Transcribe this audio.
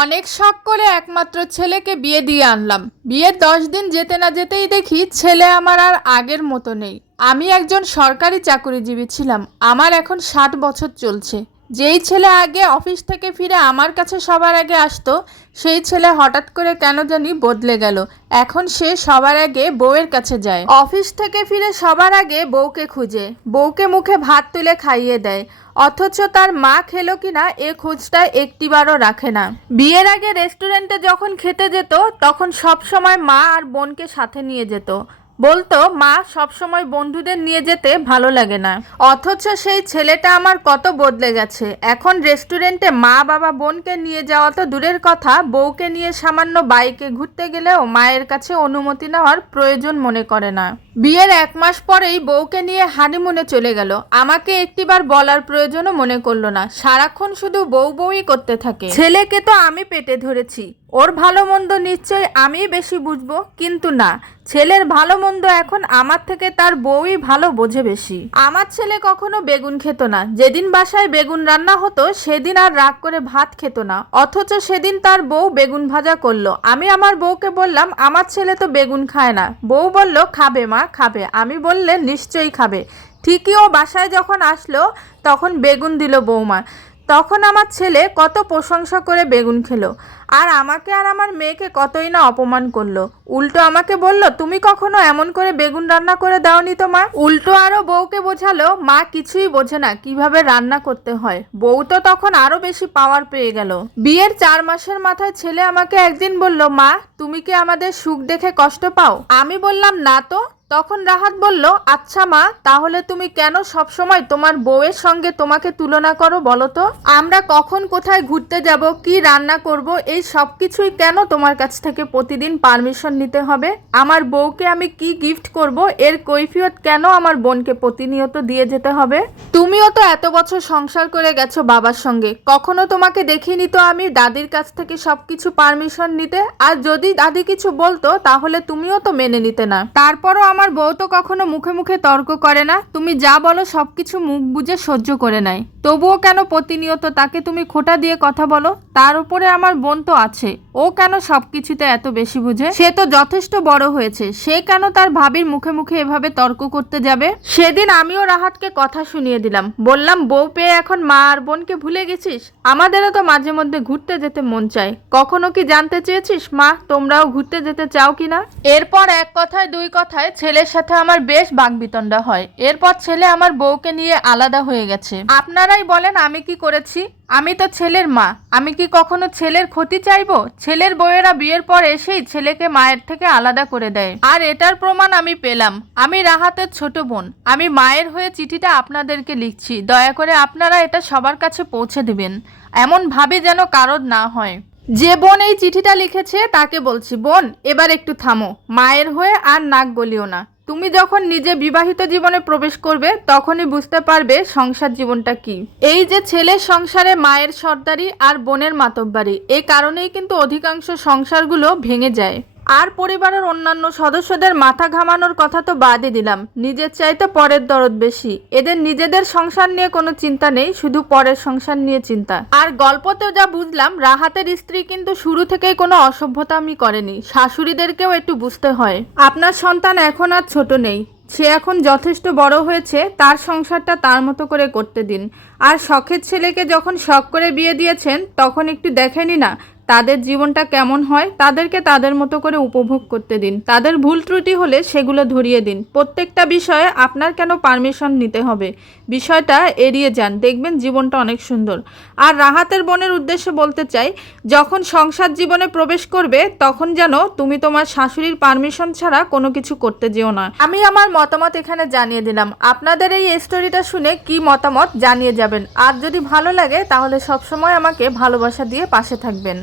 অনেক শখ করে একমাত্র ছেলেকে বিয়ে দিয়ে আনলাম। বিয়ের দশ দিন যেতে না যেতেই দেখি ছেলে আমার আর আগের মতো নেই। আমি একজন সরকারি চাকুরিজীবী ছিলাম। আমার এখন ষাট বছর চলছে। যেই ছেলে আগে অফিস থেকে ফিরে আমার কাছে সবার আগে আসতো, সেই ছেলে হঠাৎ করে কেন জানি বদলে গেল। এখন সে সবার আগে বউয়ের কাছে যায়। অফিস থেকে ফিরে সবার আগে বউকে খুঁজে। বউকে মুখে ভাত তুলে খাইয়ে দেয়। অথচ তার মা খেলো কিনা এ খোঁজটা একটিবারও রাখে না। বিয়ের আগে রেস্টুরেন্টে যখন খেতে যেত, তখন সব সময় মা আর বোনকে সাথে নিয়ে যেত। বলতো, মা, সবসময় বন্ধুদের নিয়ে যেতে ভালো লাগে না। অথচ সেই ছেলেটা আমার কত বদলে গেছে। এখন রেস্টুরেন্টে মা, বাবা, বোনকে নিয়ে যাওয়া তো দূরের কথা। বউকে নিয়ে সামান্য বাইকে ঘুরতে গেলেও মায়ের কাছে অনুমতি নেওয়ার প্রয়োজন মনে করে না। বিয়ের এক মাস পরেই বউকে নিয়ে হানিমুনে চলে গেল। আমাকে একটিবার বলার প্রয়োজনও মনে করল না। সারাক্ষণ শুধু বউ বউই করতে থাকে। ছেলেকে তো আমি পেটে ধরেছি। ওর ভালো মন্দ নিশ্চয় আমিই বেশি বুঝব, কিন্তু না। ছেলের ভালো মন্দ এখন আমার থেকে তার বউই ভালো বোঝে বেশি। আমার ছেলে কখনো বেগুন খেত না। যেদিন বাসায় বেগুন রান্না হতো, সেদিন আর রাগ করে ভাত খেত না। অথচ সেদিন তার বউ বেগুন ভাজা করল। আমি আমার বউকে বললাম, আমার ছেলে তো বেগুন খায় না। বউ বলল, খাবে মা। খাবে, আমি বললে নিশ্চয়ই খাবে। ঠিকই ও বাসায় যখন আসলো, তখন বেগুন দিল বৌমা। তখন আমার ছেলে কত প্রশংসা করে বেগুন খেলো। আর আমাকে আর আমার মেয়েকে কতই না অপমান করল। উল্টো আমাকে বলল, তুমি কখনো এমন করে বেগুন রান্না করে দাওনি তো মা? উল্টো আরও বউকে বোঝালো, মা কিছুই বোঝে না কীভাবে রান্না করতে হয়। বউ তো তখন আরও বেশি পাওয়ার পেয়ে গেল। বিয়ের চার মাসের মাথায় ছেলে আমাকে একদিন বলল, মা, তুমি কি আমাদের সুখ দেখে কষ্ট পাও? আমি বললাম, না তো। তখন রাহাত বলল আচ্ছা মা, তাহলে তুমি কেন সব সময় তোমার বউয়ের সঙ্গে তোমাকে তুলনা করো বলো তো? আমরা কখন কোথায় ঘুরতে যাব, কি রান্না করব, এই সব কিছুই কেন তোমার কাছ থেকে প্রতিদিন পারমিশন নিতে হবে? আমার বউকে আমি কি গিফট করব, এর কৈফিয়ত কেন আমার বোনকে প্রতিনিয়ত দিয়ে যেতে হবে? তুমিও তো এত বছর সংসার করে গেছো বাবার সঙ্গে, কখনো তোমাকে দেখিনি তো আমি দাদির কাছ থেকে সব কিছু পারমিশন নিতে? আর যদি দাদি কিছু বলতো, তাহলে তুমিও তো মেনে নিতে না। তারপরও আমার বউ তো কখনো মুখে মুখে তর্ক করে না। তুমি যা বলো সবকিছু মুখ বুঝে সহ্য করে নেয়। তবুও কেন প্রতিনিয়ত তাকে তুমি খোটা দিয়ে কথা বলো? তার উপরে আমার বোন তো আছে। ও কেন সবকিছুতে এত বেশি বুঝে? সে তো যথেষ্ট বড় হয়েছে। সে কেন তার ভাবির মুখে মুখে এভাবে তর্ক করতে যাবে? সেদিন আমিও রাহাতকে কথা শুনিয়ে দিলাম। বললাম, বউ পেয়ে এখন মা আর বোনকে ভুলে গেছিস? আমাদেরও তো মাঝে মধ্যে ঘুরতে যেতে মন চায়। কখনো কি জানতে চেয়েছিস, মা, তোমরাও ঘুরতে যেতে চাও কিনা এরপর এক কথায় দুই কথায় ছেলের সাথে আমার বেশ বাগবিতণ্ডা হয়। এরপর ছেলে আমার বউকে নিয়ে আলাদা হয়ে গেছে। আপনারাই বলেন আমি কি করেছি। আমি তো ছেলের মা। আমি কি কখনো ছেলের ক্ষতি চাইব? ছেলের বউয়েরা বিয়ের পর এসেই ছেলেকে মায়ের থেকে আলাদা করে দেয়। আর এটার প্রমাণ আমি পেলাম। আমি রাহাতের ছোট বোন। আমি মায়ের হয়ে চিঠিটা আপনাদেরকে লিখছি। দয়া করে আপনারা এটা সবার কাছে পৌঁছে দেবেন। এমন ভাবে যেন কারোর না হয়। যে বোন এই চিঠিটা লিখেছে, তাকে বলছি, বোন, এবার একটু থামো। মায়ের হয়ে আর নাক গলিও না। তুমি যখন নিজে বিবাহিত জীবনে প্রবেশ করবে, তখনই বুঝতে পারবে সংসার জীবনটা কি। এই যে ছেলের সংসারে মায়ের সর্দারি আর বোনের মাতব্বারি, এ কারণেই কিন্তু অধিকাংশ সংসারগুলো ভেঙে যায়। আর পরিবারের অন্যান্য সদস্যদের মাথা ঘামানোর কথা তো বাদই দিলাম। নিজের চাইতে পরের দরদ বেশি। এদের নিজেদের সংসার নিয়ে কোনো চিন্তা নেই, শুধু পরের সংসার নিয়ে চিন্তা। আর গল্পতেও যা বুঝলাম, রাহাতের স্ত্রী কিন্তু শুরু থেকেই কোনো অসভ্যতা অসভ্যতামি করেনি। শাশুড়িদেরকেও একটু বুঝতে হয়। আপনার সন্তান এখন আর ছোট নেই। সে এখন যথেষ্ট বড় হয়েছে, তার সংসারটা তার মতো করে করতে দিন। আর শখের ছেলেকে যখন শখ করে বিয়ে দিয়েছেন, তখন একটু দেখেনি না? তাদের জীবনটা কেমন হয়, তাদেরকে তাদের মতো করে উপভোগ করতে দিন। তাদের ভুল ত্রুটি হলে সেগুলো ধরিয়ে দিন। প্রত্যেকটা বিষয়ে আপনার কেন পারমিশন নিতে হবে? বিষয়টা এড়িয়ে যান। দেখবেন জীবনটা অনেক সুন্দর। আর রাহাতের বোনের উদ্দেশ্যে বলতে চাই, যখন সংসার জীবনে প্রবেশ করবে, তখন যেন তুমি তোমার শাশুড়ির পারমিশন ছাড়া কোনো কিছু করতে যেও না। আমি আমার মতামত এখানে জানিয়ে দিলাম। আপনাদের এই স্টোরিটা শুনে কি মতামত জানিয়ে যাবেন? আর যদি ভালো লাগে, তাহলে সবসময় আমাকে ভালোবাসা দিয়ে পাশে থাকবেন।